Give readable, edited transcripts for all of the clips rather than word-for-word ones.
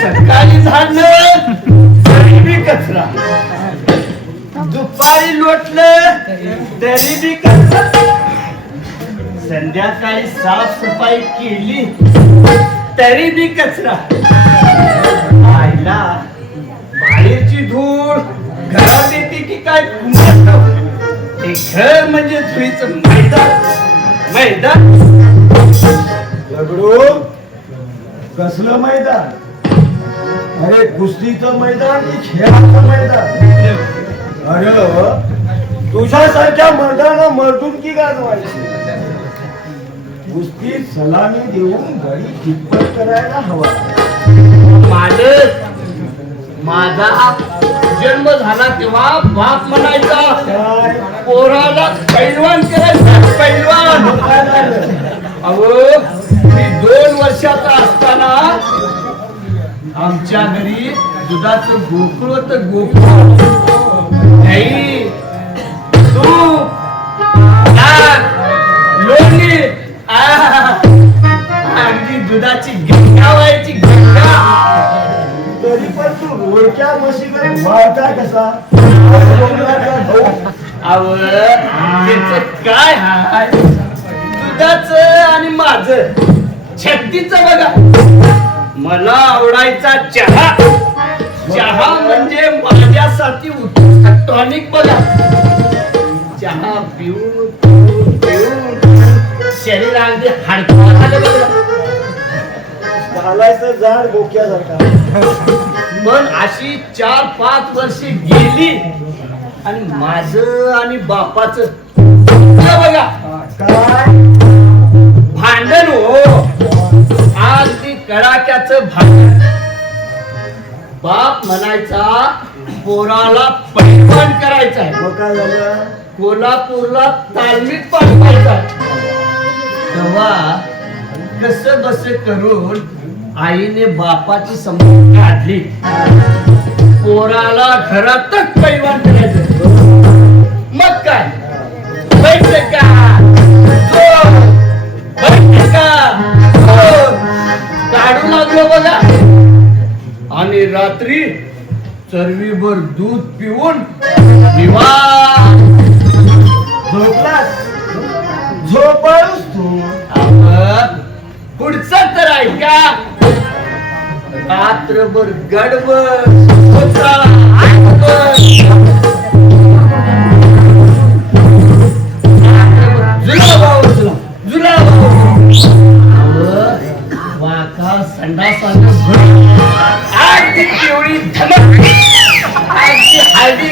सकाळी झालं तरी कचरा, दुपारी लोटलं तरी बी कचरा, संध्याकाळी साफसफाई केली तरी बी कचरा. आईला बाहेरची धूळ घरात येते की काय ते घर म्हणजे धुळीचं मैदान. मैदान दगडू कसलं मैदान? अरे कुस्तीचं मैदान की खेळाचं मैदान? अरे तुझ्यासारख्या मर्दाना मर्दुमकी गाजवायची, कुस्ती सलामी देऊन घरी कितपत करायला हवा. मालक, माझा जन्म झाला तेव्हा बाप म्हणायचा पोराला पैलवान करायचा, पैलवान. अहो मी 2 वर्षाचा असताना आमच्या घरी दुधाचं गोकुळ होतं, गोकुळ. दही, तूप, ताक, लोणी, अगदी दुधाची गंगा व्हायची, गंगा. तरी पण तू रोडच्या म्हशीकडे वाळता कसा? अव त्याच काय हाय, दुधाचं आणि माझं छत्तीचं बघा. मला आवडायचा चहा, चहा म्हणजे माझ्यासाठी उत्कृष्ट टॉनिक बघा. चहा पिऊन पिऊन पिऊन शरीरामध्ये हाडकं झालं बघा. घालायचं जाड बोक्यासारखा. पण अशी 4-5 वर्षे गेली आणि माझं आणि बापाचं बघा काय भांडण हो. आज ती कडाक्याचं भांडण. बाप म्हणायचा पोराला पैलवान करायचा आहे, मग काय झालं? कोल्हापूरला तालमीत पाठवायचा. तेव्हा कस बस करून आईने बापाची समजूत काढली, पोराला घरातच पैलवान करायचं. मग काय बैठ का काढू लागलो बघा. आणि रात्री चरवीभर दूध पिऊन निवांत झोपलास? झोपाळूस तू. पुढचं तर ऐका. रात्रभर गडबड वाका संडासानं अगदी पिवळी धमक, अगदी हळदी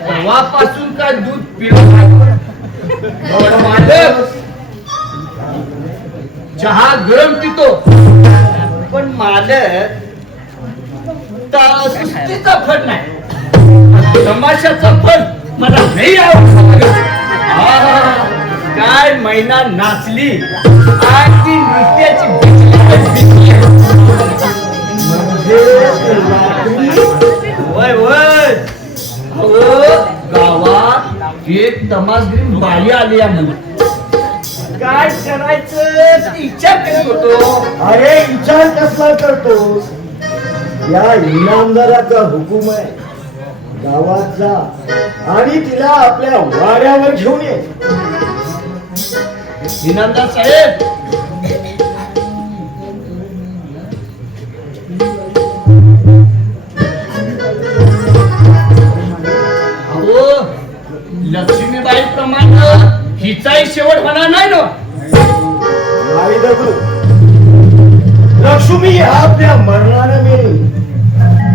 तेव्हापासून काय दूध पिऊन मालक चहा गरम पितो, पण मालक सुस्तीचा फळ नाही, तमाशाचा फळ मला नाही आवडत. काय महिना नाचली अगदी नृत्याची वय वय. गावात एक तमासगिरी बाई आली आहे मला. काय करायचं विचार करत होतो. अरे विचार कसला करतोस? या इनामदाराचा हुकूम आहे, गावात जा आणि तिला आपल्या वाड्यावर घेऊन ये. इनामदार साहेब, अहो त्याप्रमाणे हिचाही शेवट होणार नाही ना. नाही दगडू, लक्ष्मी आपल्या मरणानं मेली.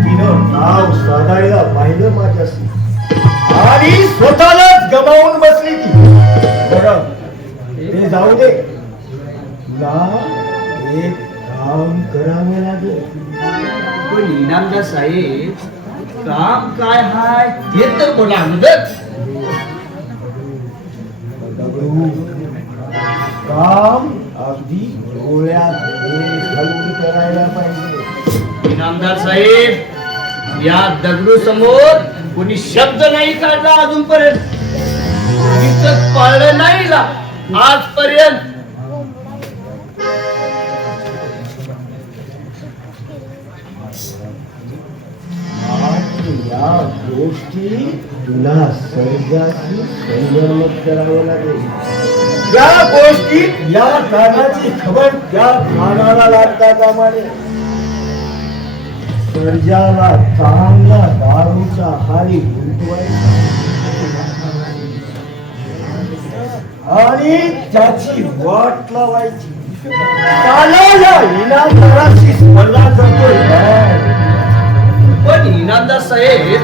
तिनं नाव साधायला पाहिलं माझ्याशी आणि स्वतःलाच गमावून बसली ती. बरं ते जाऊ दे, तुला एक काम करावं लागेल. पण इनामदार साहेब, काम काय हाय ते तर बोला अगोदर. दगडू, काम अगदी डोळ्यात घालून करायला पाहिजे. इनामदार साहेब, या दगडू समोर कोणी शब्द नाही काढला अजूनपर्यंत. इज्जत पाळलं नाही ला आजपर्यंत. या गोष्टी तुला सर्जाशी संगनमत करावं लागेल. या गोष्टीत या कानाची खबर त्या कानाला लागता कामा नये. सर्जाला चांगला दारूचा हारी गुंतवायचा आणि त्याची वाट लावायची. त्याला इनामदाराशी स्पर्धा करतोय काय? पण इनामदार साहेब,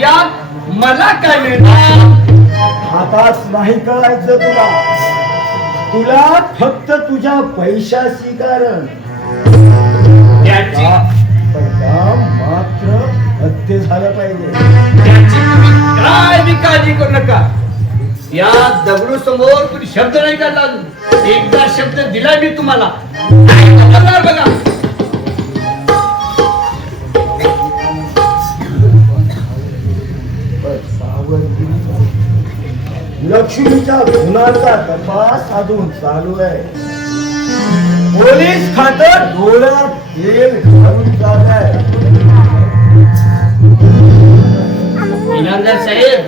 या मला काय मिळणार? हातात नाही कळायचं तुला. तुला फक्त तुझ्या पैशाची कारण. त्याची पण काम मात्र हत्ते झालं पाहिजे. त्याची तुम्ही काय बी काळजी करू नका. या दगडू समोर कोणी शब्द नाही काढला अजून. एकदा शब्द दिला मी तुम्हाला, करणार बघा. लक्ष्मीच्या गुन्ह्याचा तपास अजून चालू आहे. पोलीस खातं डोळ्यात तेल घालून जात आहे. इनामदार साहेब,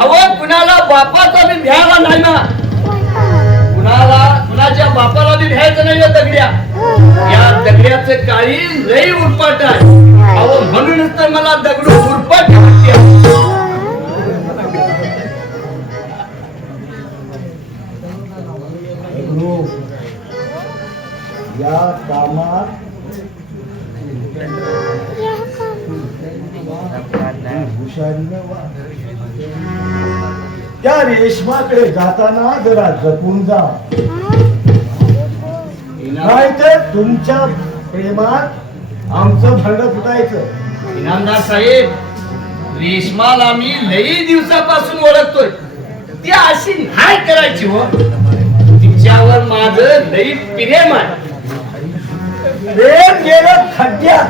अहो कुणाला बापाचा बी भ्यायला नाही ना. कुणाच्या बापाला बी भ्यायचं नाही या दगड्या. या दगड्याचं काळी लई उरपाट आहे. अहो म्हणूनच तर मला दगडू उरपाट म्हणते. या कामात हुशारीनं वाग. त्या रेशमाकडे जाताना जरा जपून जा, नाहीतर तुमच्या प्रेमात आमचं भांडं फुटायचं. इनामदार साहेब, रेशमाला मी लई दिवसापासून ओळखतोय. ती अशी नाही करायची हो. तिच्यावर माझं लई प्रेम आहे. प्रेम गेलं खड्ड्यात.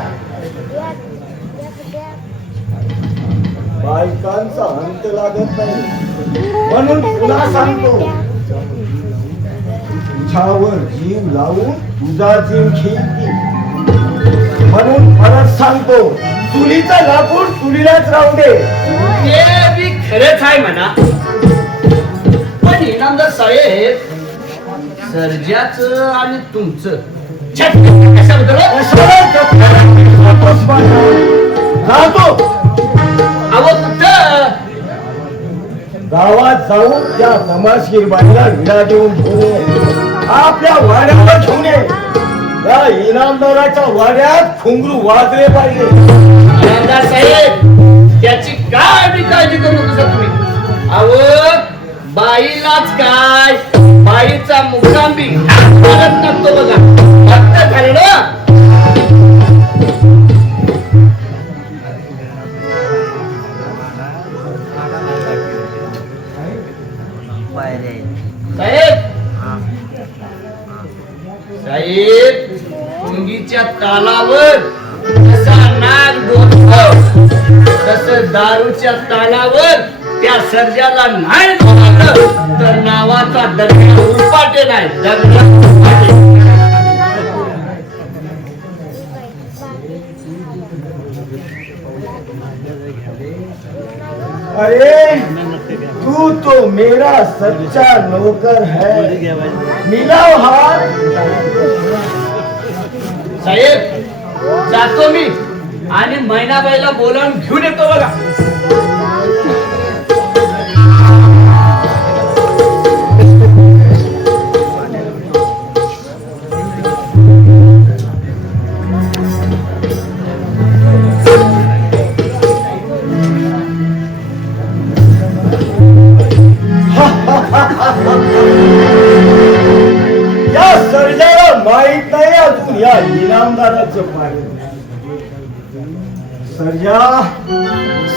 बायकांचा अंत लागत नाही म्हणून पुन्हा सांगतो, तुझ्यावर जीव लावून तुझा जीव घेईल. म्हणून परत सांगतो, चुलीचं लाकूड चुलीलाच राहू दे. ते बी खरंच आहे म्हणा. पण इनामदार साहेब, सर्जाचं आणि तुमचं कशाबद्दल? राहतो अहो कुठं? गावात जाऊन त्या तमाशगीर बाईला विडा देऊन घेऊन ये. आपल्या वाड्यावर घेऊन ये. या इनामदाराच्या वाड्यात घुंगरू वाजले पाहिजे. इनामदार साहेब, त्याची काय बी काळजी करू नका तुम्ही. अहो बाईलाच काय, बाईचा मुक्काम बी परत नसतो बघा. फक्त झालं ना. साहेब, साहेब, पुंगीच्या तालावर जसा नाग डोलतो, तसं दारूच्या तालावर त्या सर्जाला नाही डोलावलं तर नावाचा दगड उपाटे नाही. दगड अरे तू तो मेरा सच्चा नौकर है. मिलाव हात. साहेब, जातो मी आणि मैनाबाईला बोलावून घेऊन येतो बघा. कुणाचं पाहिजे सर्जा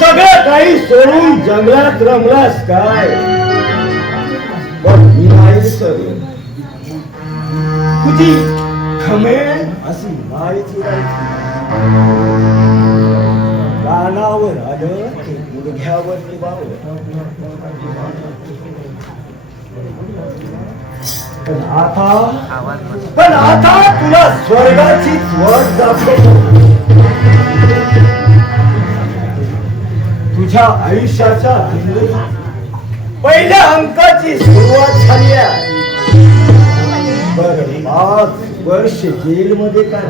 सगळं काही सोडून जंगलात रमलास काय पण मी नाही सर तुझी खमेन अशी नाहीच उडायची कानावर आलं ते गुडघ्यावर निभावलं पण आता तुला स्वर्गाची वाट दाखवतो तुझ्या आयुष्याच्या पहिल्या अंकाची सुरुवात झाली आहे बरं 5 वर्ष जेलमध्ये काय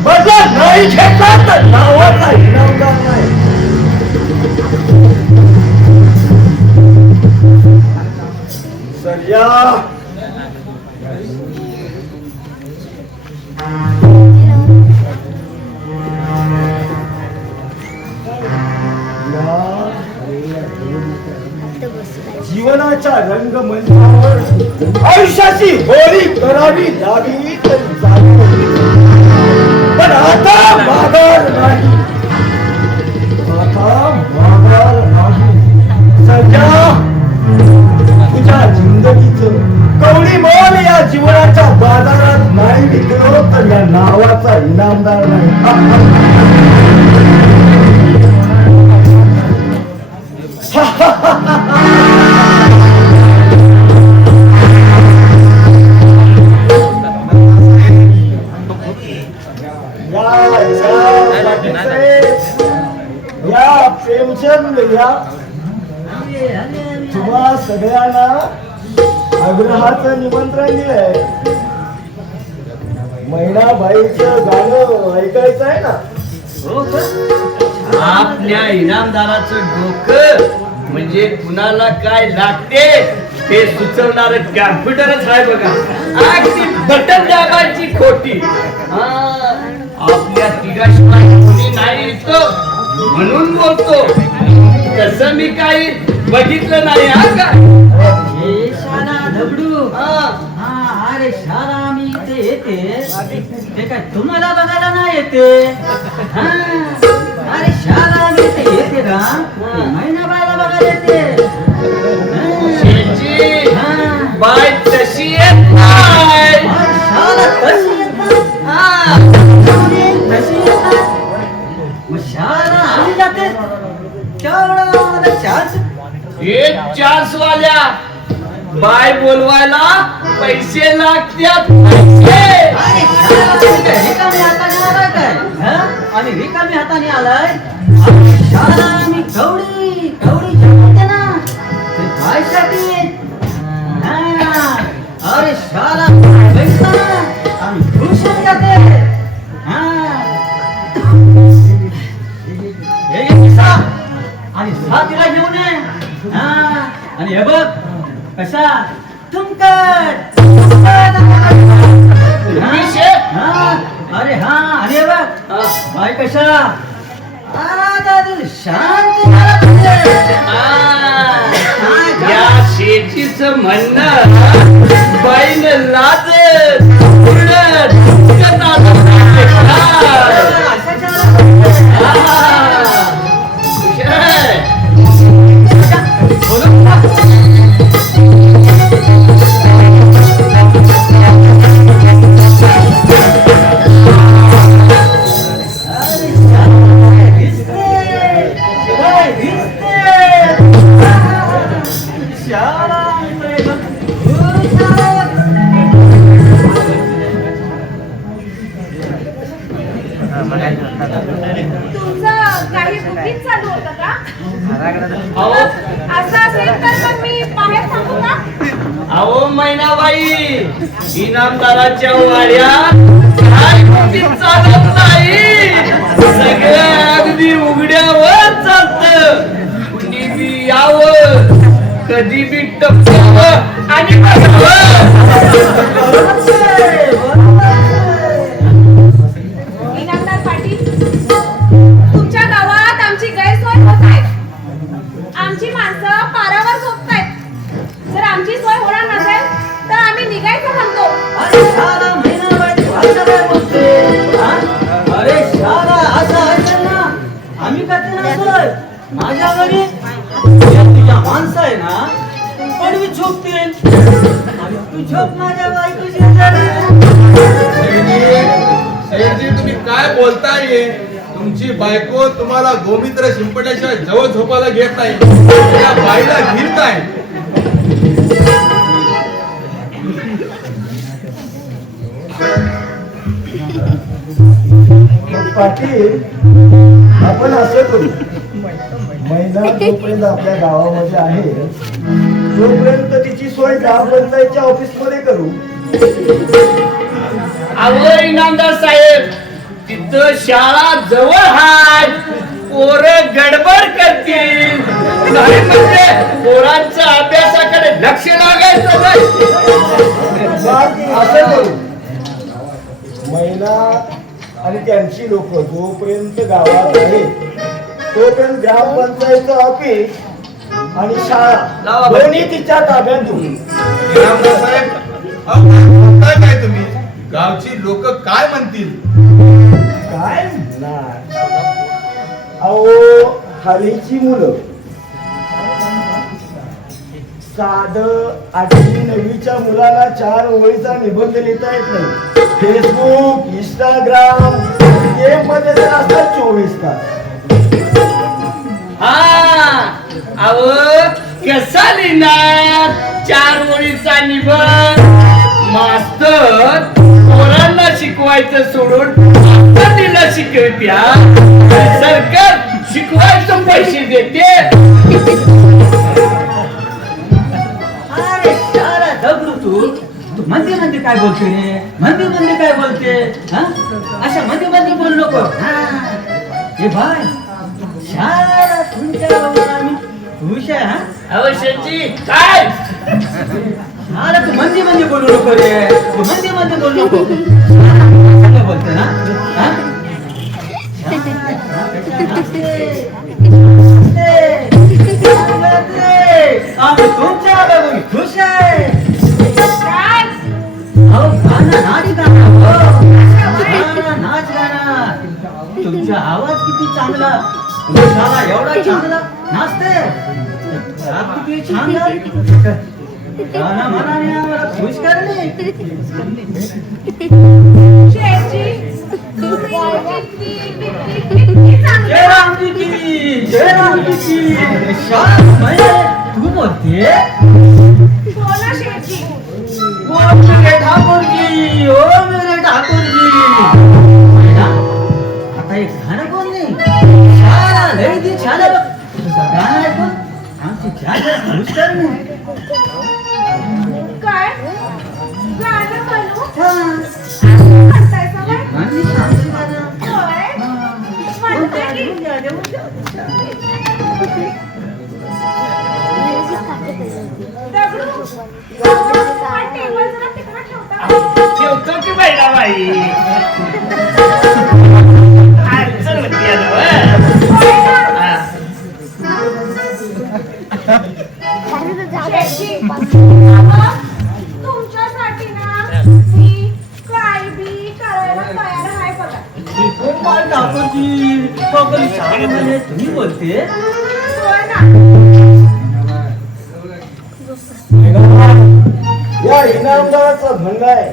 बदला नाही घेतला तर नावाचा इनामदार नाही सर्जा जीवनाच्या रंगमंचावर आयुष्याची होळी करावी लागली तर पण आता माघार नाही सध्या तुझ्या जिंदगीचं कवडी मोल या जीवनाच्या बाजारात नाही विकलो तर या नावाचा इनामदार नाही या प्रेमचंद या तुम्हा सगळ्यांना आग्रहाचं निमंत्रण दिलंय मैनाबाईचं गाणं ऐकायचं आहे ना आपल्या इनामदाराचं डोकं म्हणजे कुणाला काय लागते ते सुचवणार कॅम्प्युटरच आहे बघा अगदी बटन दाबायची खोटी आपल्या तिघाशिवाय कोणी नाही इथं म्हणून बोलतो तसं मी काही बघितलं नाही हा का शाला दगडू अरे शाला मी इथे येते ते काय तुम्हाला बघायला नाही येते अरे शाला मी इथे येते का महिनाबाईला बघायला येते बाय तशी येत नाही शाला कशी येतात कशी येतात मग शाला आली जाते तेवढा मला चान्स हे चान्स वाल्या बाय बोलवायला पैसे लागतात रिकामी हाताने आलाय काय आणि रिकामी हाताने आलाय शाळा मी कवडी कवडी जमते ना ते पायसाठी अरे शाळा पैसा आणि खुश जाते आणि साथीला घेऊन ये आणि हे बघ कशा तुमकट अरे हा अरे बघ बाय कशा शांत या शेतीचं म्हणणं बाईनं लाज अहो मैनाबाई इनामदाराच्या वाड्यात काय बुकिंग चालत नाही सगळं अगदी उघड्यावर चालत कुणी बी यावं कधी बी टपकावं आणि इनामदार पाटील तुमच्या गावात आमची गैरसोय होत आहे आमची माणसं पारावर झोपतायत जर आमची सोय होणार नसेल तर आम्ही निघायचं म्हणतो अरे शाळा महिनाबाई भाषा काय बोलते माझ्या घरी या तुझ्या माणसं आहे ना पडवी झोपतील आणि तू झोप माझ्या बायकोची शेजारी. सेठजी तुम्ही काय बोलताय? तुमची बायको तुम्हाला गोमित्र शिंपण्याशिवाय जवळ झोपायला घेत नाही. त्या बाईला घेत काय? पाटील, आपण असं करू, महिला जोपर्यंत आपल्या गावामध्ये आहे तोपर्यंत तिची सोय ग्रामपंचायतच्या ऑफिस मध्ये करू. अहो इनामदार साहेब, तिथं शाळा जवळ हाय, पोरं गडबड करतील, नाही म्हणजे पोरांच्या अभ्यासाकडे लक्ष लागायचं नाही. असं करू, महिला आणि त्यांची लोक जोपर्यंत गावात आहेत तोपर्यंत ग्रामपंचायतचं ऑफिस आणि शाळा दोन्ही तिच्या ताब्यात देऊ. इनामदार साहेब, अहो, बोलताय काय तुम्ही? गावची लोक काय म्हणतील? काय म्हणणार? अहो, हल्लीची मुलं साध 8वी 9वीच्या मुलाला 4 ओळीचा निबंध लिहिता येत नाही. फेसबुक, इंस्टाग्राम गेम मध्ये तर असतात 24 तास. हा, अहो कसा लिहिणार 4 ओळीचा निबंध? मास्तर पोरांना शिकवायचं सोडून आपल्याला शिकवत्या, सरकार शिकवायचं पैसे देते. अरे शाळा दगडू तू मध्ये मध्ये काय बोलते रे? मध्ये मध्ये काय बोलते? हा, अशा मध्ये मध्ये बोल नको. हे बाय, शाळा तुमच्या आम्ही खुश आहे. हा, अवश्यची काय शाळा तू मध्ये मध्ये बोलू नको रे. तू मध्ये मध्ये बोलू नको. चांगलं बोलते ना? हा? आम्ही तुमच्या बघून खुश आहे. काय अहो, गाणं नाच गाणं हो. गाणं नाच गाणं. तुमचा आवाज किती चांगला, तुमचा एवढा चांगला नाचते. राग किती छान गाते. गाणं म्हणाने आम्हाला खुश करणे. शेठजी, तुम्ही किती चांगले. जय रामजी की, जय रामजी की. तू बोलते हो ना शेठजी. ओ मेरे ठाकुर जी, ओ मेरे ठाकुर जी. आता एक गाणं बोल नाही. छान लय ती छान आहे बघ. तुझं गाणं ऐकून आमची छान खुश करणे. काय गाणं म्हणू? छान म्हणताय सवय? म्हणली आमची गाणं. होय. म्हणताय की दगडू, हा टेबल जरा तिकडे ठेवता. ठेवतो की बाईला बाई. अडचण होती आता, होय ना? हा. शेठजी, अहो, तुमच्यासाठी ना मी काय बी करायला तयार आहे बघा. गोपाल ठाकूरजी, गोपाल छान म्हणे. तुम्ही बोलते होय ना? या इनामदाराचं म्हणणं आहे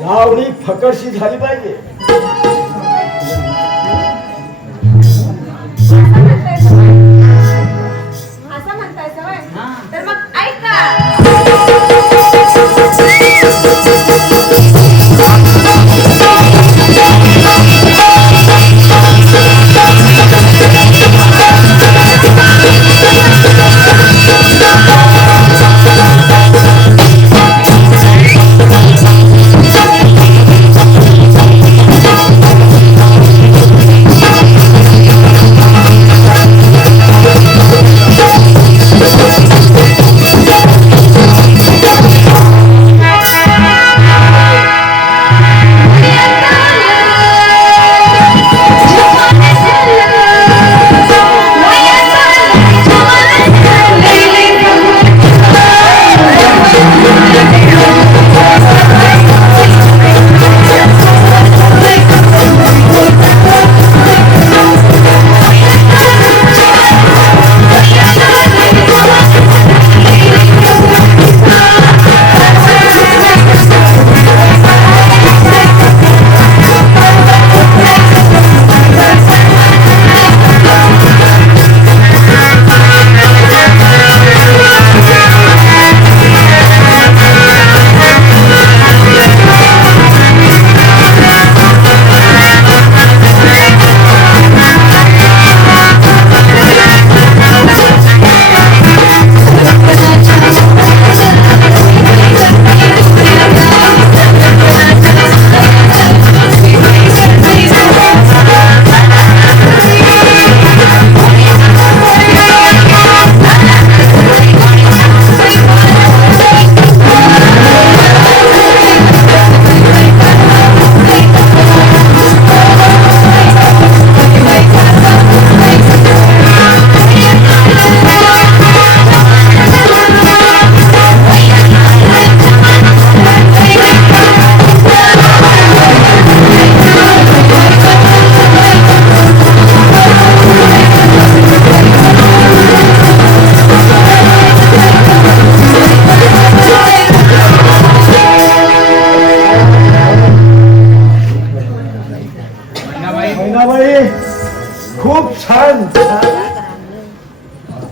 लावणी फकरशी झाली पाहिजे. असं म्हणताय सवय? हा. तर मग ऐका.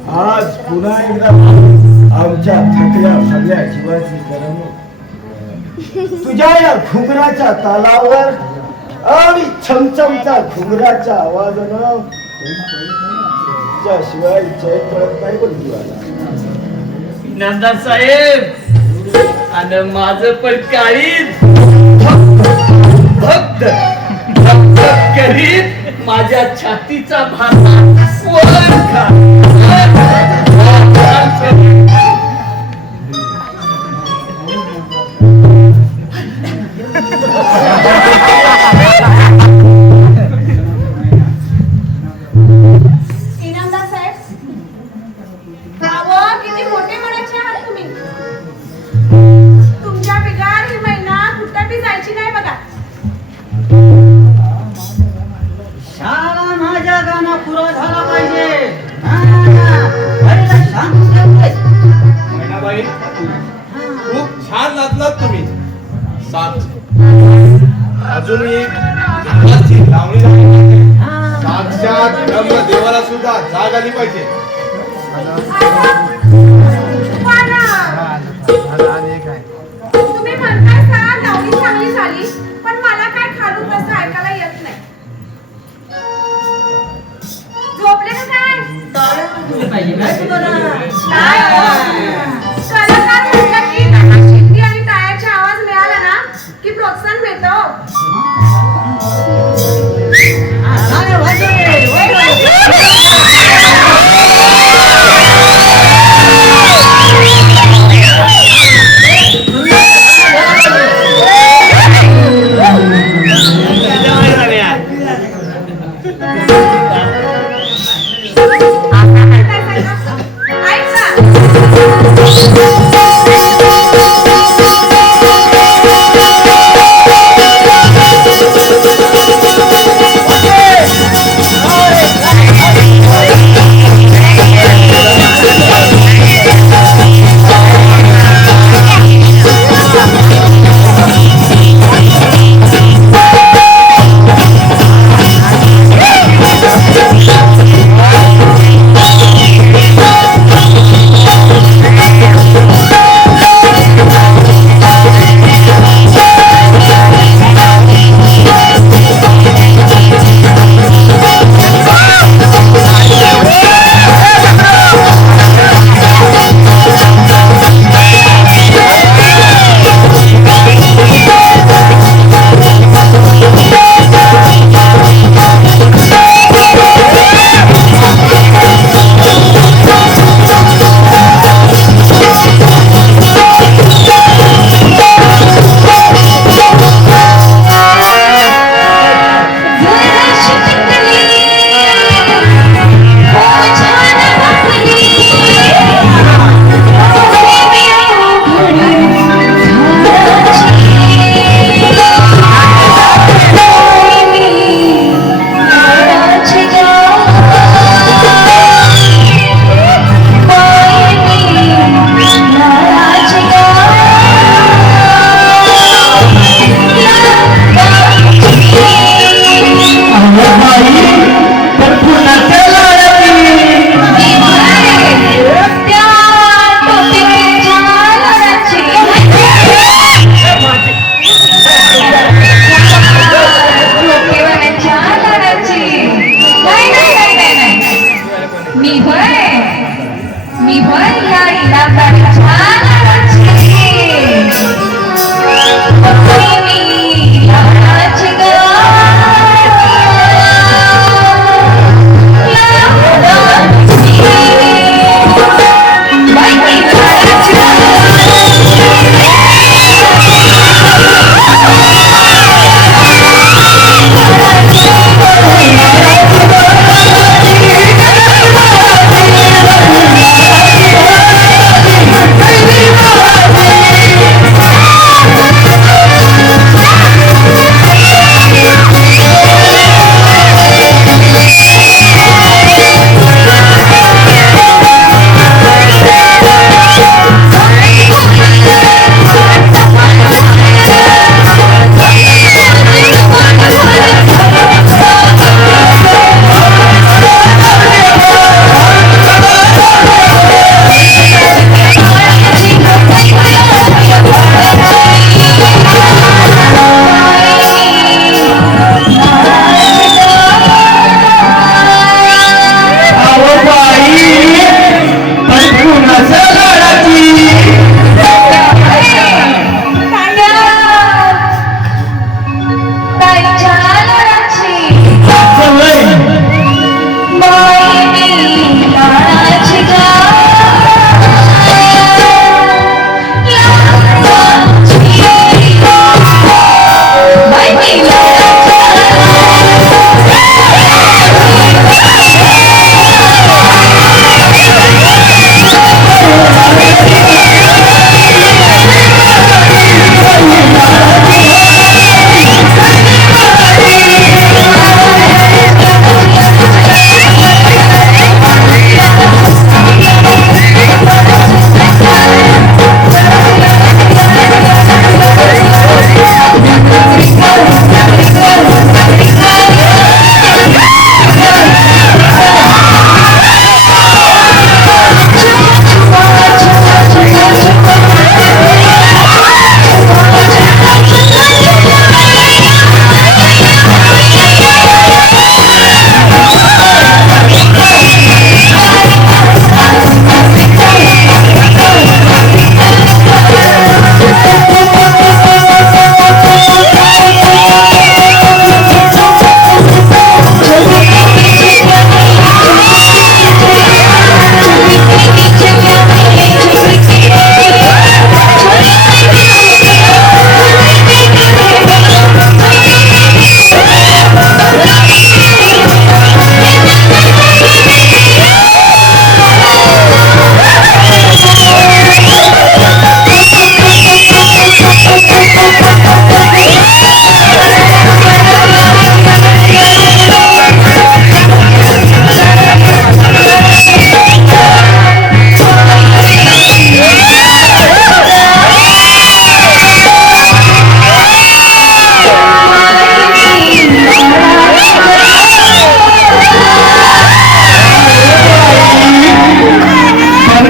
आज पुन्हा एकदा आमच्या थकल्या भागल्या जीवाची करमणूक तुझ्या या घुंगराच्या तालावर आणि छमछमच्या घुंगराच्या आवाजानं तुझ्याशिवाय चैन पडत नाही पण जीवाला. नामदार साहेब आणि माझं पण काळीज भक्त भक्त करीत माझ्या छातीचा भार वर खा. इनामदार साहेब, अहो, किती मोठे मनाचे आहात तुम्ही. तुमच्या बिगार ही महिना कुठं बी जायची नाही बघा. शाळा माझ्या गाणं पुरा झाला पाहिजे. घरीला सांगून ठेवलंय. मैनाबाई खूप छान नाचलात तुम्ही. अजूनही देवाची लावणी झाली. साक्षात ब्रह्मदेवाला सुद्धा जाग आली पाहिजे. तुम्ही म्हणताय का लावणी चांगली झाली, पण मला काय खालून तसं ऐकायला येत नाही. झोपले का काय? पाहिजे काय तुम्हाला? काय? कलाकार म्हटलं की त्यांना शिट्टी आणि टाळ्याचा आवाज मिळाला ना की प्रोत्साहन मिळतं. टाळ्या वाजव. ऐक ना.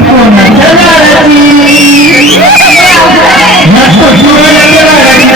कोणाच्या दाराची नको कोणाच्या दाराची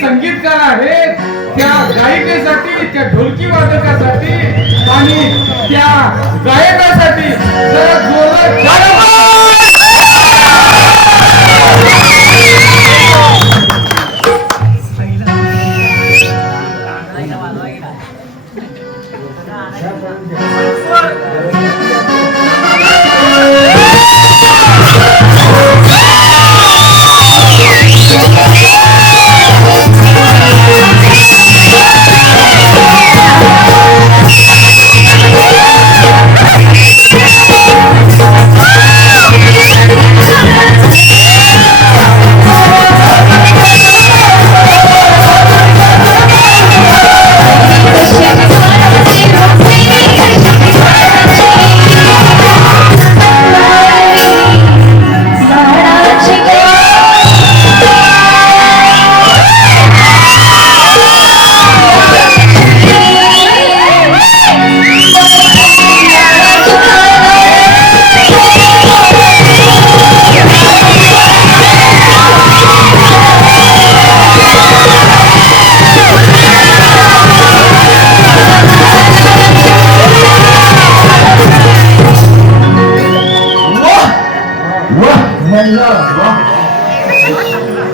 संगीतकार आहेत त्या गायिकेसाठी त्या ढोलकी वादकासाठी आणि त्या गायकासाठी जरा जोरात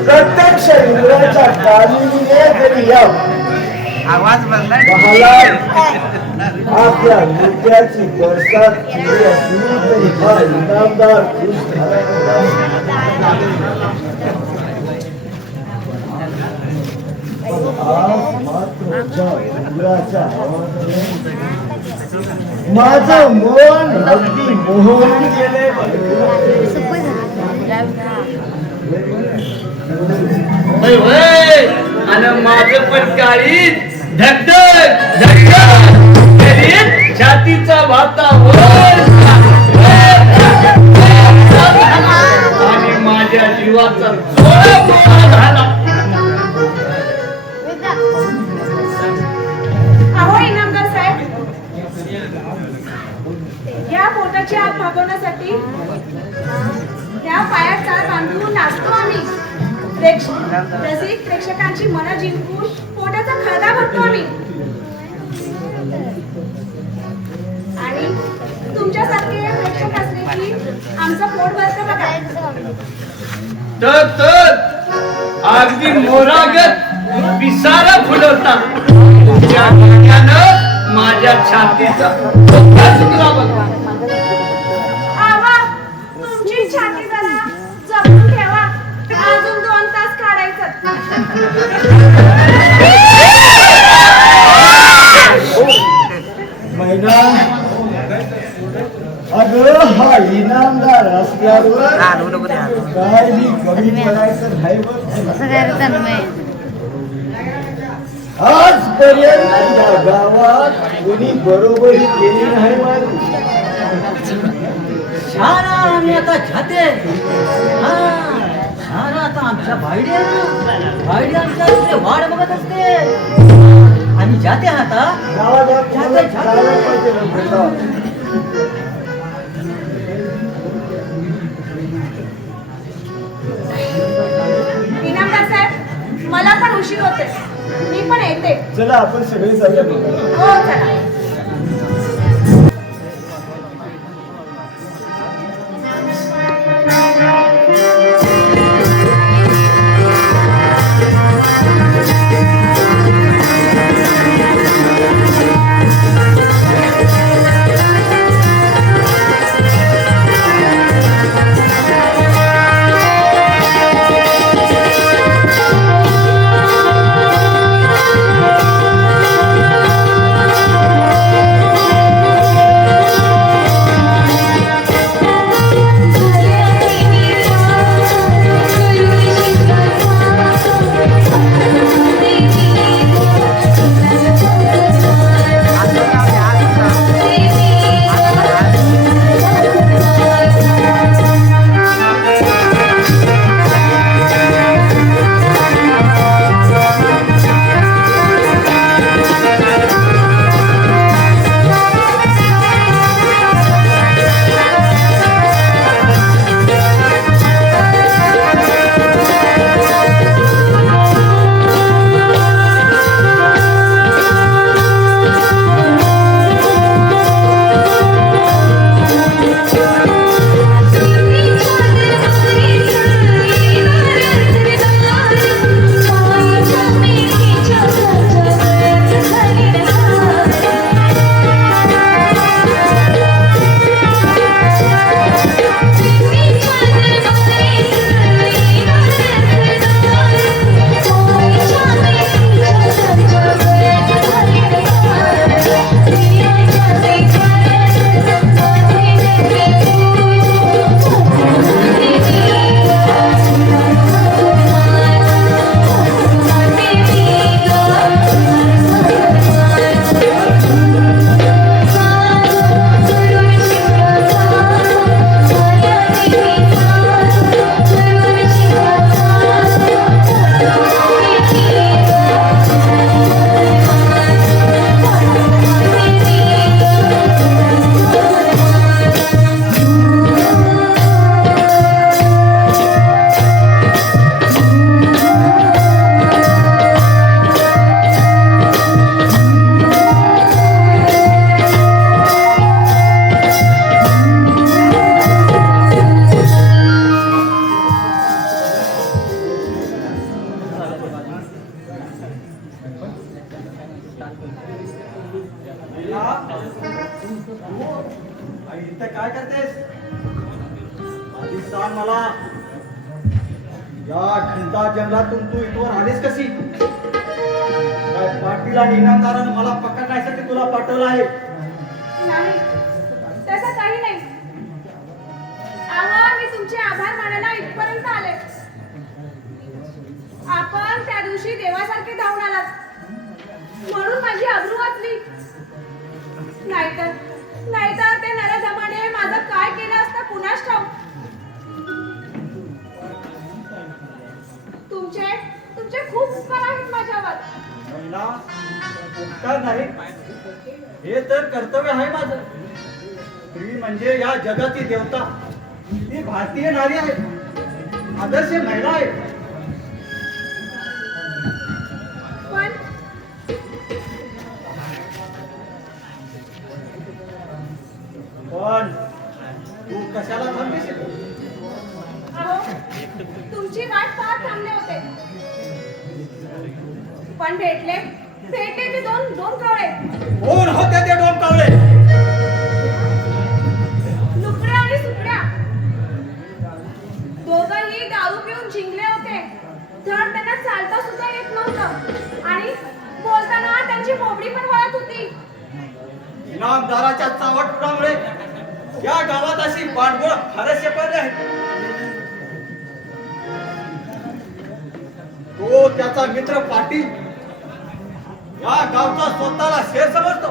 प्रत्यक्ष इंद्राच्या कामिनीने जरी या आवाज बदला आपल्या नृत्याची बरसात केली असली तरी हा इनामदार खुश झाला. आज मात्र ज्या इंद्राच्या आवाजाने माझं मन अगदी मोहून गेले. आणि माझं पण काळी धगधग धगधग करीत छातीचा वातावरण आणि माझ्या जीवाचा जोडा झाला. अहो इनामदार साहेब, या पोटाची आग भागवण्यासाठी त्या पायात चाल बांधून नाचतो आम्ही. रसिक प्रेक्षकांची मनं जिंकून पोटाचा खळगा भरतो आम्ही. आणि तुमच्यासारखे प्रेक्षक असले की आमचं पोट भरतं बघा. तर अगदी मोरागत पिसारा फुलवता तुमच्या डोक्यानं माझ्या छातीचा चुकला बघा. आवा, तुमची छाती जरा जपून ठेवा. अजून 2 तास काढायचं. मैना अगं हा इनामदार असल्यावर काय मी कमी करायचं नाही बघ. आजपर्यंत या गावात कोणी बरोबरी केली नाही माझी. शाळा आम्ही आता जाते हा शाळा आता आमच्या बायडी आमच्या इकडे वाट बघत असते आम्ही जाते आता गावात तुम्हाला जायला पाहिजे ना भेटावं. इनामदार साहेब मला पण उशीर होते मी पण येते. चला आपण सगळे चालले बघा. हो चला. इथं काय करतेस आधी सांग मला या घंटा जंगलातून तू इथवर आलीस कशी काय पाटील आणि इनामदारानं मला पकडण्यासाठी तुला पाठवलं आहे नाही तसं काही नाही. अहो मी तुमचे आभार मानायला इथपर्यंत आले. आपण त्या दिवशी देवासारखे धावून आलात म्हणून माझी अब्रू वाचली. नाहीतर ते नरधमाने माझं काय केलं असतं कुणास ठाऊक. तुमचे खूप उपकार आहेत माझ्यावर. महिला उपकार नाही हे तर कर्तव्य आहे माझं. स्त्री म्हणजे या जगाची देवता. ही भारतीय नारी आहे आदर्श महिला आहे. पण तू कशाला थांबलीस? अहो तुमची वाट पाहत थांबले होते पण भेटले ते दोन कावळे. कोण होते ते दोन कावळे? लुकड्या आणि सुकड्या. दोघंही दारू पिऊन जिंकले होते. धड त्यांना चालता सुद्धा येत नव्हतं आणि बोलताना त्यांची बोबडी पण वळत होती. इनामदाराच्या चावटपणामुळे या गावात अशी पाठबळ फारच पडले आहे. तो त्याचा मित्र पाटील या गावचा स्वतःला शेर समजतो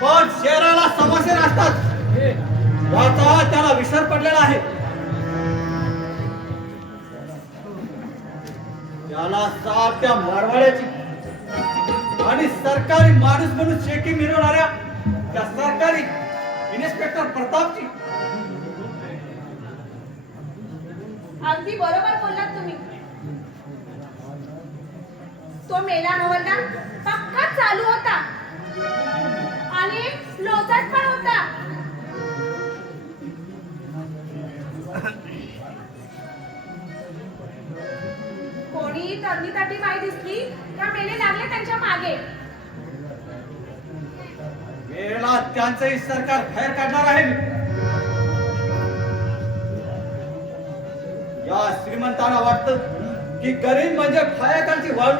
पण शेराला समस्या असतात. याचा त्याला विसर पडलेला आहे. त्याला साप त्या मारवाड्याची आणि सरकारी माणूस म्हणून चेकी मिरवणाऱ्या त्या सरकारी इन्स्पेक्टर प्रतापची. अगदी बरोबर बोललात तुम्ही. तो मेला हवालदार पक्का चालू होता आणि लोचाट पण होता. कोणी तरणी बाई दिसली का मेले लागले त्यांच्या मागे. वेळेला त्यांचंही सरकार बाहेर काढणार आहे. या श्रीमंतांना वाटतं की गरीब म्हणजे फायाकांची वाळू,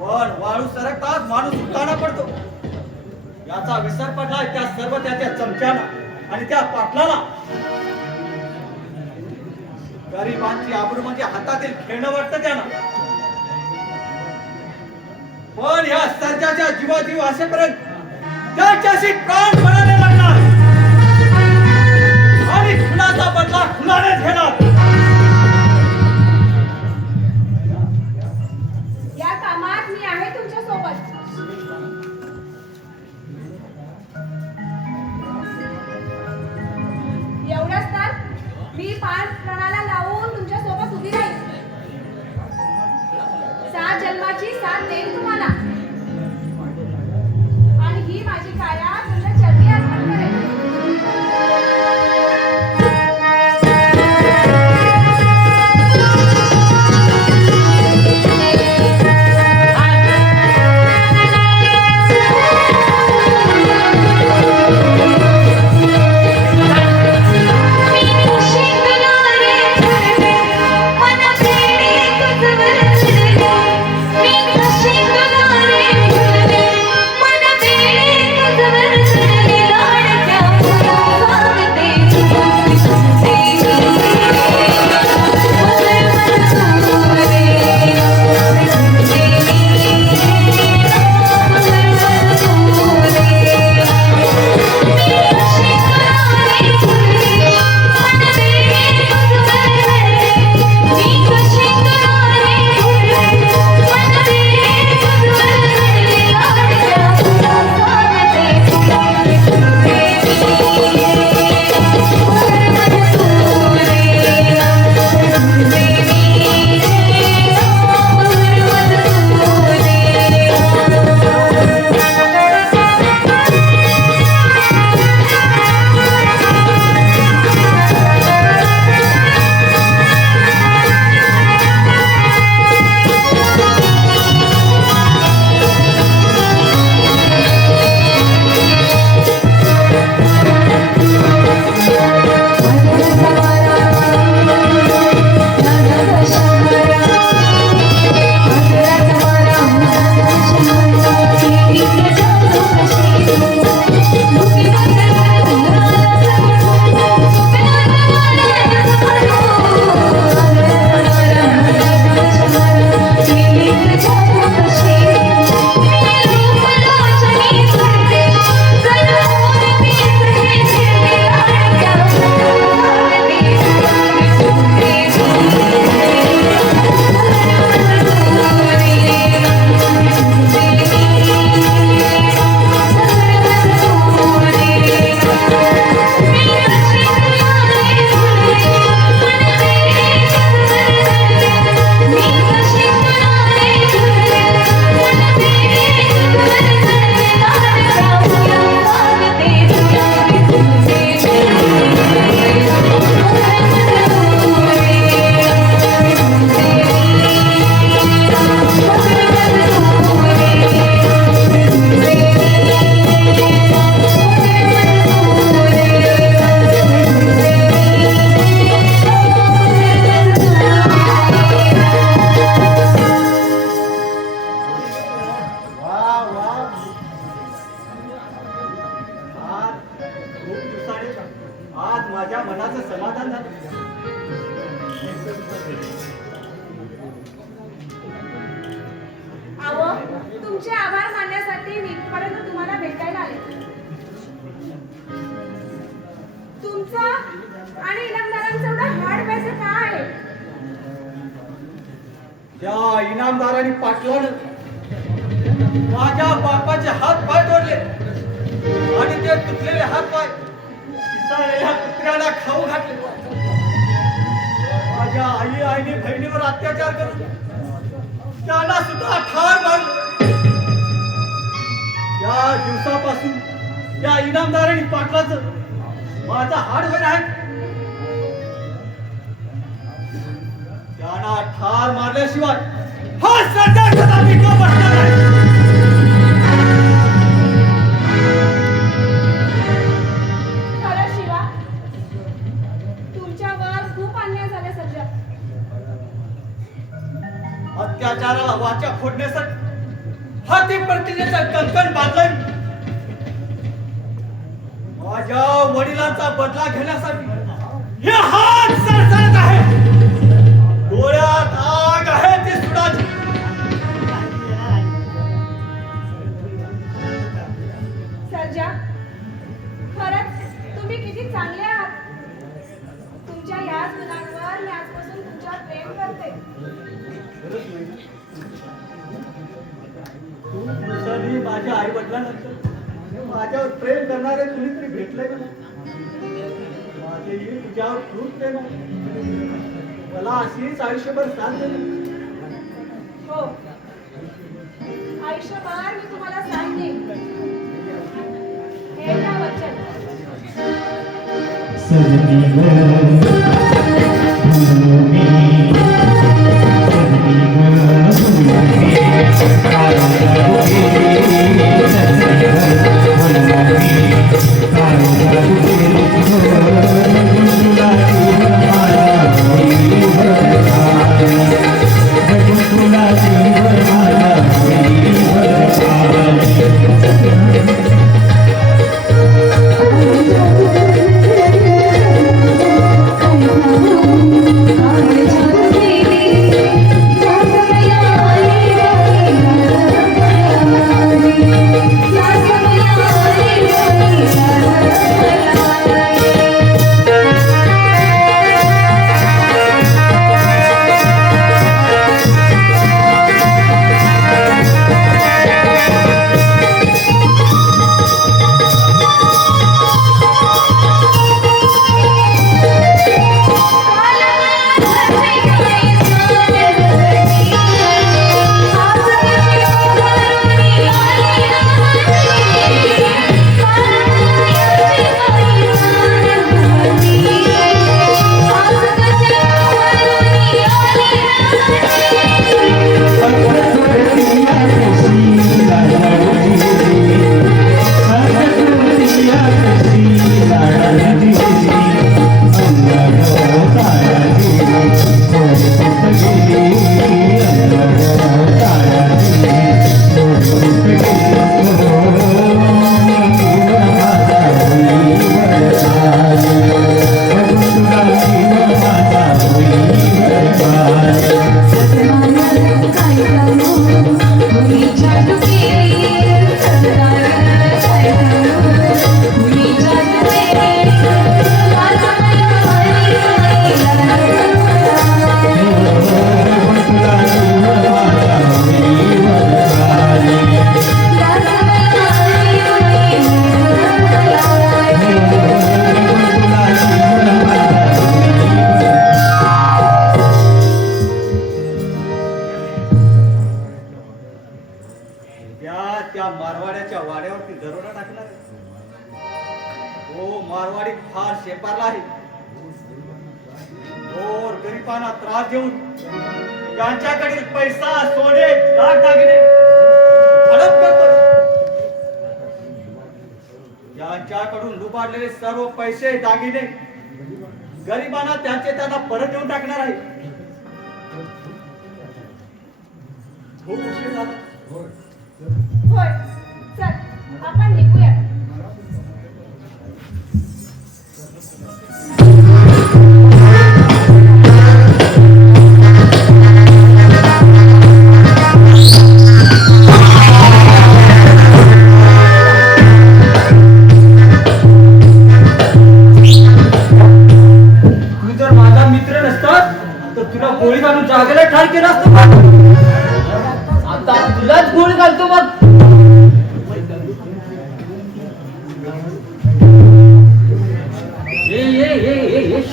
पण वाळू सरकताच माणूस उताना पडतो. याचा विसर पडलाय त्या सर्व त्याच्या चमच्याना आणि त्या पाटलाला. गरिबांची आबरू म्हणजे हातातील खेळणं वाटतं त्यांना. पण या सर्जाच्या जीवाजीव असेपर्यंत त्याच्याशी प्राणपणाने लढणार आणि खुनाचा बदला खुनानेच घेणार. या कामात मी आहे तुमच्या सोबत. एवढंच तर मी प्राणाला लावून तुमच्या सोबत उभी राहील. 7 जन्माची साथ देईल तुम्हाला आणि ही माझी काया तुमच्या चरणी अर्पण करेल. मन त्या इनामदाराने पाटलानं माझ्या बापाचे हात पाय तोडले आणि ते तुटलेले हात पाय पिसाळलेल्या कुत्र्याला खाऊ घातले. माझ्या आईने बहिणीवर अत्याचार करून त्याला सुद्धा ठार मारलं. त्या दिवसापासून त्या इनामदाराने पाटलाचं माझा हाडवैर आहे. त्यांना ठार मारल्याशिवाय हा सरकार कदापि का बसणार नाही. खरं शिवा, तुमच्यावर खूप अन्याय झाला सध्या. अत्याचाराला वाचा फोडण्यासाठी हाती प्रतिनेचा कंकण बांधलाय. माझ्या वडिलांचा बदला घेण्यासाठी हे हात सरसरत आहे. डोळ्यात आग आहे ती सुडाची. सर्जा, खरंच तुम्ही किती चांगले आहात. तुमच्या याच गुणांवर मी आजपासून तुमच्यावर प्रेम करते. खूप दिवसांनी माझ्या आई वडिलांनंतर माझ्यावर प्रेम करणारे कुणीतरी भेटले का? माझेही तुझ्यावर खूप प्रेम आहे. मला अशीच आयुष्यभर साथ दे. हो, आयुष्यभर मी तुम्हाला साथ देईन. हे घ्या वचन. त्या मारवाड्याच्या वाड्यावरती दरोडा टाकला. तो मारवाडी फार शेपारला आहे. गोर गरिबांना त्रास देऊन त्यांच्याकडील पैसा, सोने, दागिने हडप करतो. यांच्याकडून लुबाडलेले सर्व पैसे, दागिने गरिबांना त्यांना परत देऊन टाकणार आहे. खूप उशीर झाला. होय, चल आपण निघूया. तू जर माझा मित्र नसतास तर तुला गोळी घालून जागेला ठार केलं असतं का? आता तुलाच गोळी घालतो बघ.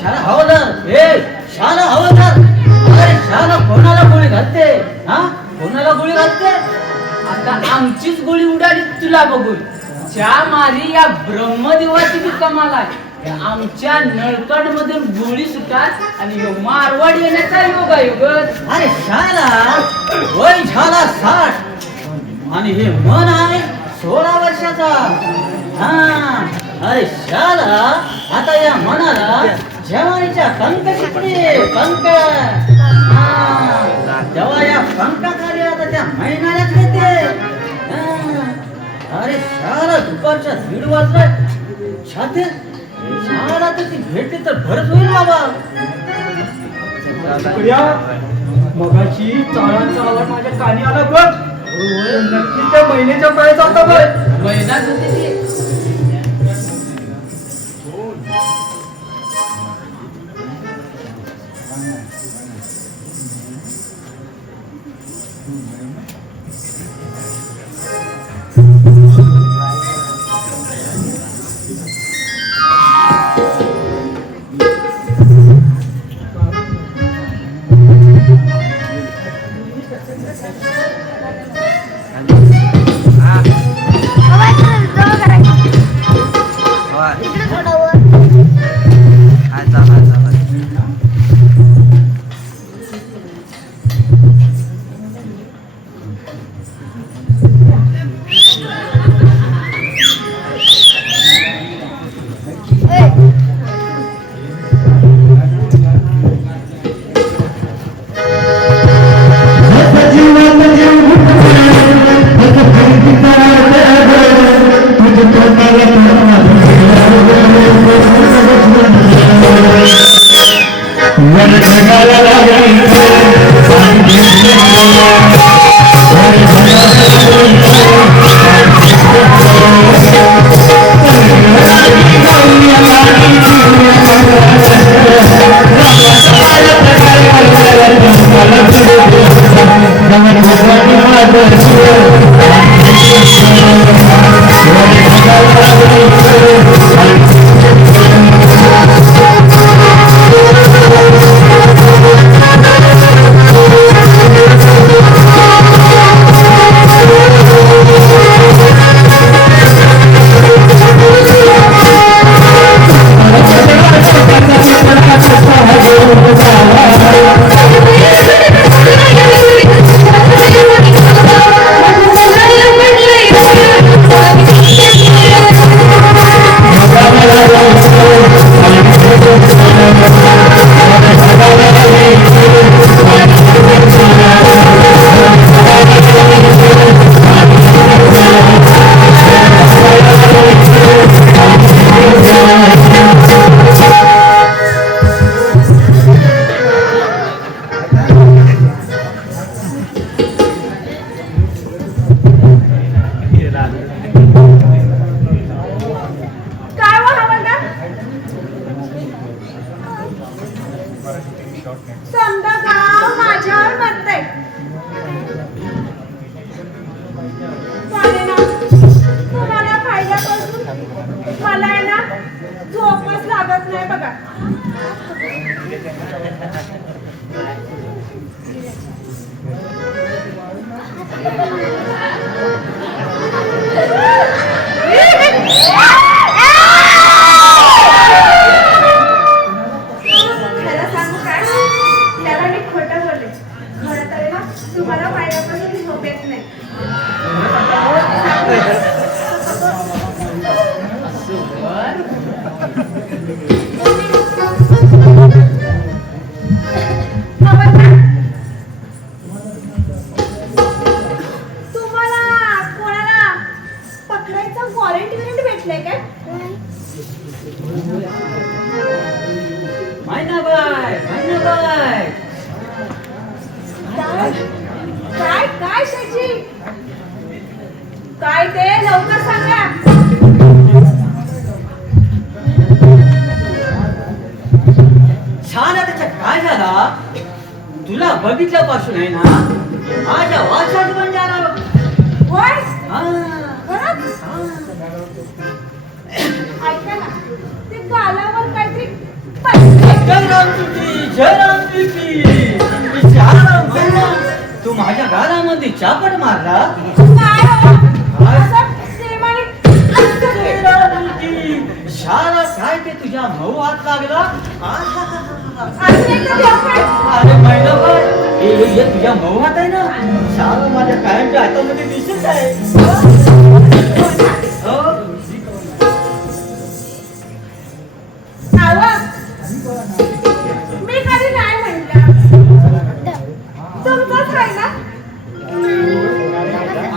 शाला हवालदार, शाला हवालदार, अरे शाला कोणाला गोळी घालते? हा, कोणाला गोळी घालते? आता आमचीच गोळी उडाली तुला बघून. ज्या मारी या ब्रह्मदेवाची बी कमाल आहे. आमच्या नळकड मधून गोळी सुटात आणि ह्यो मारवाड येण्याचा योग आहे योग. अरे शाला वय झाला 60 आणि हे मन आहे 16 वर्षाचा. हा, अरे शाला आता या मनाला जवानीच्या पंख शिकले पंख. तेव्हा या पंखाखाली आता त्या महिन्यालाच येते. अरे शाला दुपारच्या 1:30 वाजता छाते शाला तर ती भेटली तर भरच होईल बाबा. मगाची चाळांचा आवाज माझ्या कानी आला बघ. नक्की त्या महिन्याच्या पायाचा होता बघ. महिनाच होते ते. समजा गाव माझ्यावर म्हणतंय. तुम्हाला फायद्यापासून मला आहे ना झोपच लागत नाही बघा. त्याला सांगू काय, त्याला मी खोटं बोलले. खरं तर ना तुम्हाला पाहिल्यापासून झोप येत नाही. तुम्हाला कोणाला पकडायचं वॉरंट भेटलंय काय? काय काय शाची, काय ते लवकर सांगा. छान आहे त्याच्या काय झाला तुला बघितल्यापासून आहे ना माझ्या वाचात पण झाला होय हा. खरंच? ऐका ना ते गालावर काहीतरी जय रामचुकी जय रामचुकी तू माझ्या गालामध्ये चापट मारला काय हो? असं प्रेमाने जय रामचुकी शाला काय ते तुझ्या मऊ हात लागला असं एकदा देवपाय. अरे महिला हे तुझ्या मऊ हात आहे ना शाला माझ्या कायमच्या हातामध्ये दिसत आहे हो. आवा. मी कधी नाही म्हटलं तुमचंच आहे ना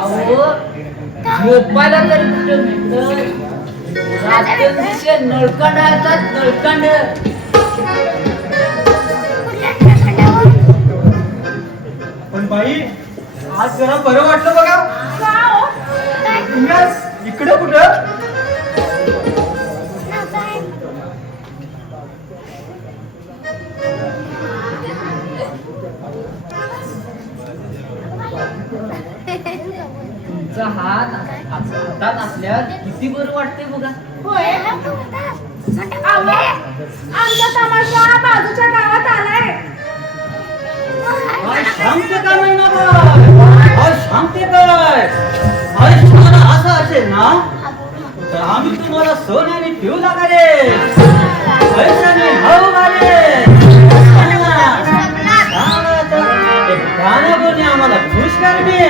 अहो झोपायला तरी कुठं मिळतं रात्रंदिवशी नळकांड असतात नळकांड पण बाई आज जरा बरं वाटलं बघा का हो? तुम्ही आज इकडे कुठं तुमचा हात हातात असल्यावर किती बरं वाटतंय बघा होय आवा. आमचा तमाशा बाजूच्या गावात आलाय आज सांगते का नाही ना बाय आज सांगते काय आज तुम्हाला असं असेल ना तर आम्ही तुम्हाला सोन्याने पिऊ लागले पैशाने भाऊ घाले गाणं बोलणे आम्हाला खुश करणे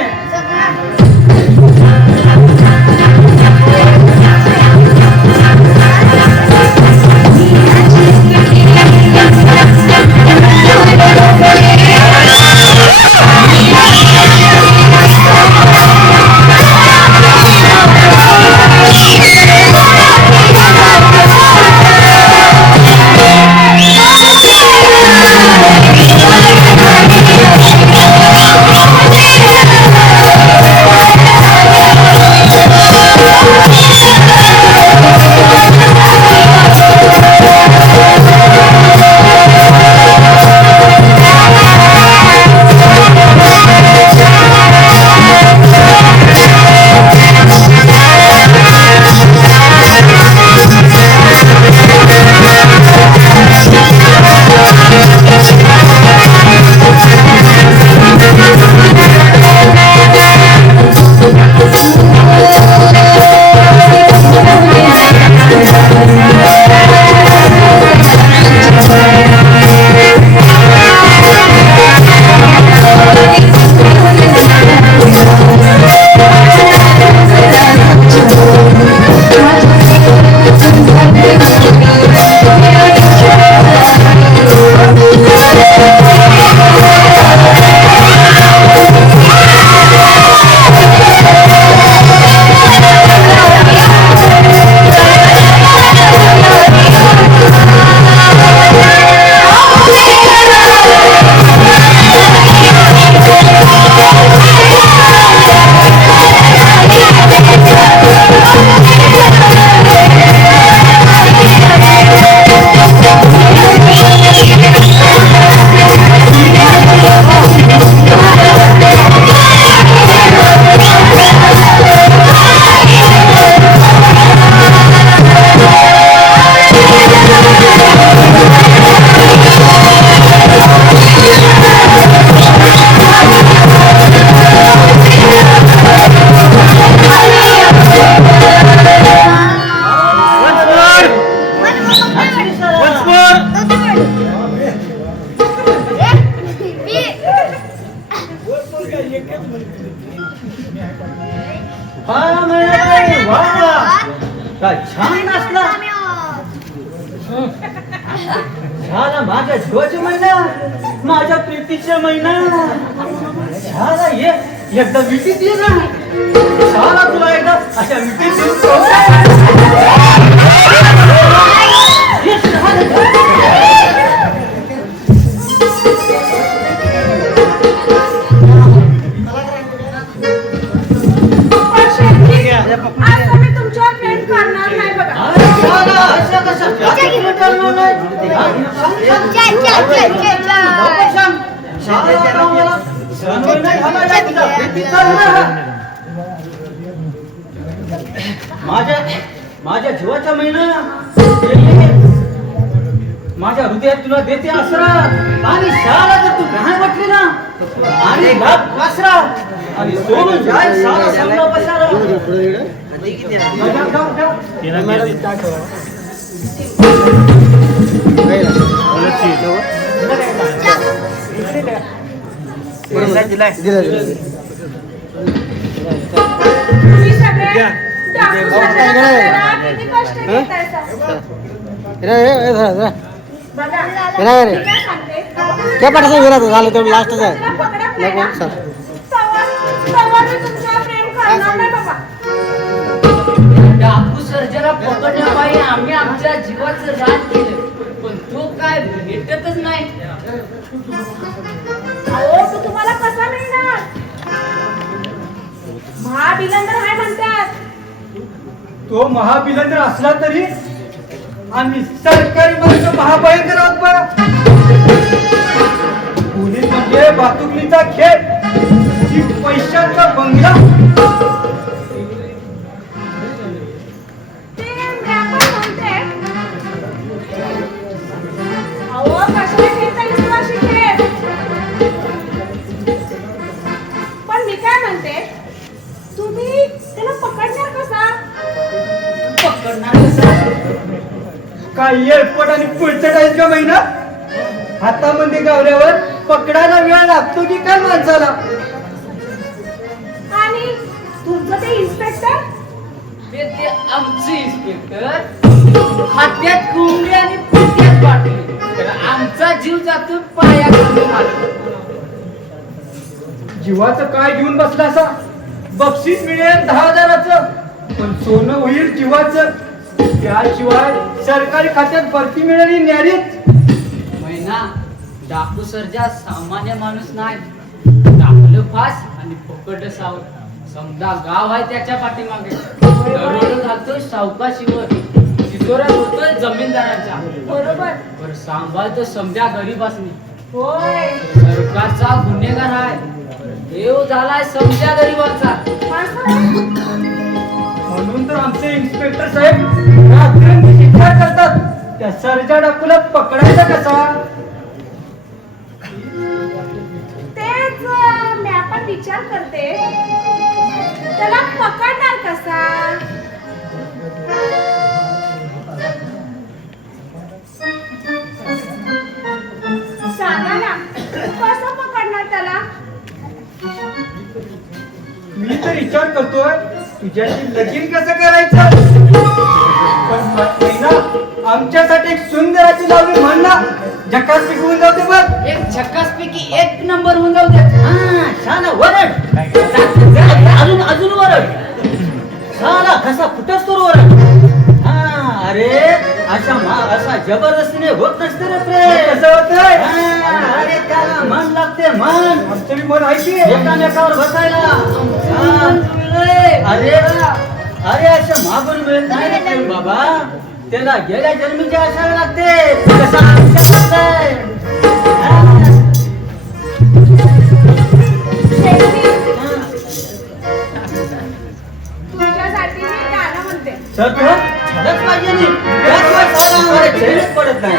छान असला झाला माझ्या जीवाचा महिना माझ्या प्रीतीचा महिना झाला ये एकदा विटीत ये ना झाला तुला एकदा अशा विटीत आज मी तुमच्यावर प्रेम करणार नाही बघा असं कसं लवकर सांग. शाळा आता मला सण महिना झाला का तुझा भेटी चालू ना? माझ्या जीवाचा महिना माझ्या हृदयात तुला देते आसरा आणि शाळा जर तू ग्रहण म्हटली ना आणि घात कासरा आणि सोडून जाय सारा समजा पसारा. तुम्ही सगळे डाकू सर्जनाला किती कष्ट घेतायसा. बघा, मी काय सांगते? झालं तेवढं लास्टच आहे. तुला पकडत नाही ना? तेव्हा मी तुमच्यावर प्रेम करणार नाही बाबा. डाकू सर्जरा पकडण्यापायी आम्ही आमच्या जीवाचं रान केलं पण तो काय भेटतच नाही. अहो, तो तुम्हाला कसा मिळणार? महाबिलंदर आहे म्हणतात. तो महाबिलंदर असला तरी आम्ही सरकारी माणसं महाभयंकर आहोत बा. पोलीस म्हणजे बातुकलीचा खेळ की पैशांचा बंगला. ते मी आपण म्हणते. अहो, कशाला खेळता विश्वासी खेळ? पण मी काय म्हणते, तुम्ही त्याला पकडणार कसा? पकडणार कसं? काय येळपट आणि पुढचं टाईच का महिना हातामध्ये गावल्यावर पकडायला वेळ लागतो की काय माणसाला. आणि तुमचं ते इन्स्पेक्टर ते आमचे इन्स्पेक्टर हात्यात कोंबडी आणि पिट्यात बाटली तर आमचा जीव जातो पायाखाली मारून. जीवाचं काय घेऊन बसला असा. बक्षीस मिळेल 10,000चं पण सोनं होईल जीवाचं. त्याशिवाय सरकारी खात्यात भरती मिळाली न्यारीच. महिना डाकू सर्जा सामान्य माणूस नाही. टाकलं फास आणि पकडलं सावध. समजा गाव आहे त्याच्या पाठीमागे. दरोड घालतोय सावकाशीवर. तिजोऱ्यात होतोय जमीनदारांच्या. बरोबर. बरं सांभाळतो समजा गरीबासनी. होय. सरकारचा गुन्हेगार आहे. देव झालाय समजा गरीबाचा. माणसं म्हणून तर आमचे इन्स्पेक्टर साहेब रात्रंदिवस विचार करतात त्या सर्जा डाकूला पकडायचा कसा. तेच मी आपण विचार करते, त्याला पकडणार कसा? सांगा ना, कसं पकडणार त्याला? मी तर विचार करतोय तुझ्याशी लगीन कसं करायचं. पण महिना आमच्यासाठी एक सुंदर अशी लावली म्हण ना झकास पिकवून जाते बघ. एक झकासपैकी एक नंबर होऊन जाऊ द्या. छान वरड अजून वरड. साला कसा फुटस तो वरड. अरे असा जबरदस्तीने होत नसते रे प्रेम. कसं होतंय. अरे त्याला मन लागते मन. आमचं मन आहे की एकामेकावर बसायला. अरे असं मागून मिळत नाही रे प्रेम बाबा. त्याला गेल्या जन्मीची असायला लागते. कसं आमच्यात लागतंय. तुमच्यासाठी मी गाणं म्हणते. सर तुला छानच पाहिजे नी. त्याशिवाय साला आम्हाला चैनच पडत नाही.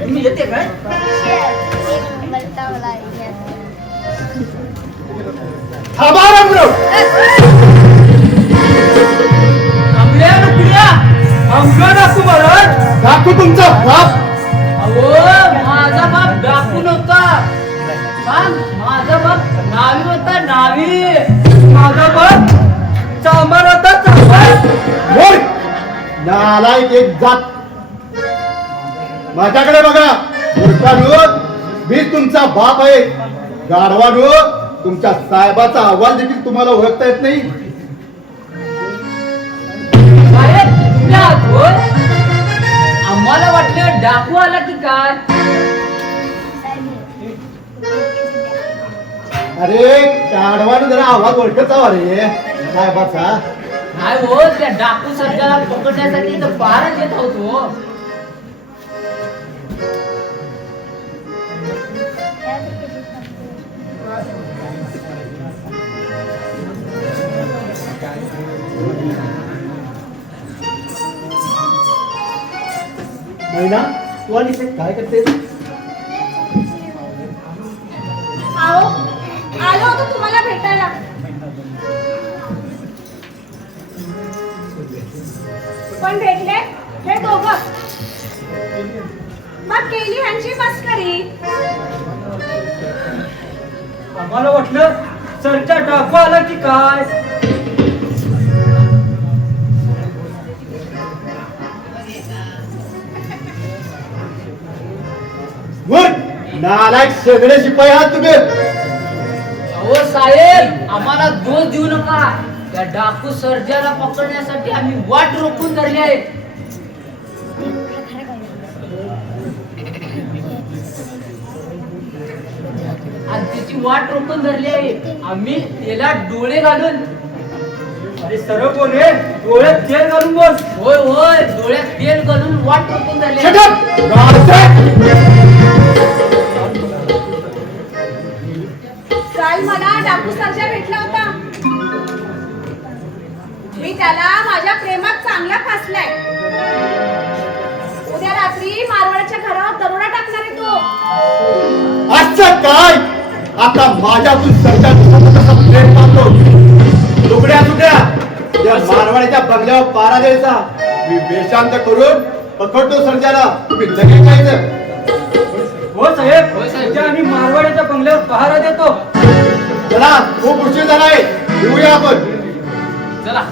तुम्ही येते काय थांबा रमरो. आमल्या नुकड्या आमचा डाकू महाराज. डाकू तुमचा बाप. अहो माझा बाप डाकू नव्हता. सांग, माझा बाप नावी होता, नावी. माझा बाप चांभार होता, चांभार. बोल. नालायक एक जात. माझ्याकडे बघा. मूर्खांनो, मी तुमचा बाप आहे. गाढवांनो, तुमच्या साहेबाचा आवाज देखील तुम्हाला ओळखता येत नाही. साहेब, तुम्ही आहात होय? आम्हाला वाटलं डाकू आला की काय. अरे गाढवानं जरा आवाज ओळखत जावा रे साहेबाचा. नाही हो, त्या डाकू सरकारला पकडण्यासाठी इथं पहारा देत होतो. मैना, तू आणि ते काय करते? आओ, आलो होतो तुम्हाला भेटायला. पण भेटले हे दोघं. मग केली ह्यांची मस्करी. आम्हाला वाटलं सरच्या डाकू आला की काय. गुड. नालायक सगळे शिपाई आहात तुम्ही. अहो साहेब, आम्हाला दोष देऊ नका. त्या डाकू सर्जाला पकडण्यासाठी आम्ही वाट रोखून धरली आहे. आणि त्याची वाट रोखून धरली आहे आम्ही. त्याला डोळे घालून. अरे सरळ बोल रे. डोळ्यात तेल घालून बोल. होय होय, डोळ्यात तेल घालून वाट रोखून धरली Shut आहे. up! गाढवे! काल मला डाकू सर्जा भेटला होता. मी त्याला माझ्या प्रेमात चांगला फसलाय. उद्या रात्री मारवाड्याच्या घरावर दरोडा टाकणार आहे तो. असं काय? आता माझ्यातून सरकार कसा प्रेम पाहतो. लुगड्या तुकड्या त्या मारवाड्याच्या बंगल्यावर पारा द्यायचा. मी बेशांत करून पकडतो सर्जाला. तुम्ही लगेच जायचं. हो साहेब, होय साहेब. उद्या आम्ही मारवाड्याच्या बंगल्यावर पहारा देतो. चला, खूप उशीर झालाय. येऊया आपण. चला.